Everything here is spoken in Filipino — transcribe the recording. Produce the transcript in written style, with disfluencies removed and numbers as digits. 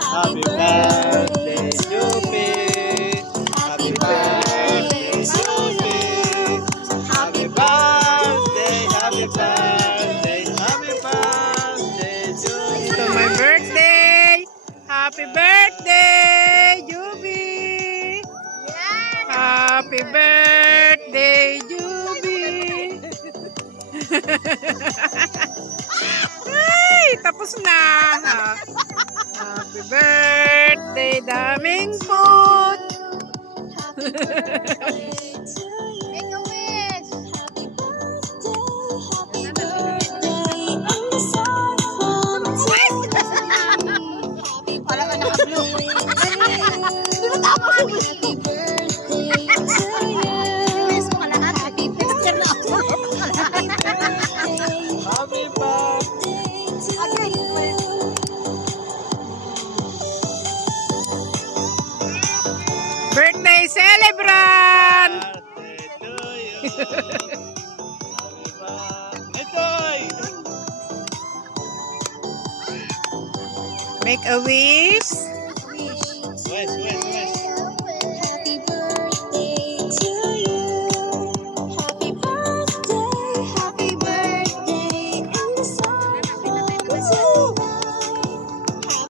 Happy birthday, Juby. Happy birthday, Juby. Happy birthday, happy birthday, happy birthday, Juby. Ito my birthday. Happy birthday, Juby. Happy birthday, Juby. Ay, tapos na. Happy birthday, daming food. Make a wish. Wala ka naka-blue. Di ba tama ka wish ko? Wish mo ka lahat. Picture na ako. Happy birthday. Okay. Birthday celebrant. Birthday to you. Happy birthday. Itoy. Make a wish. Wes.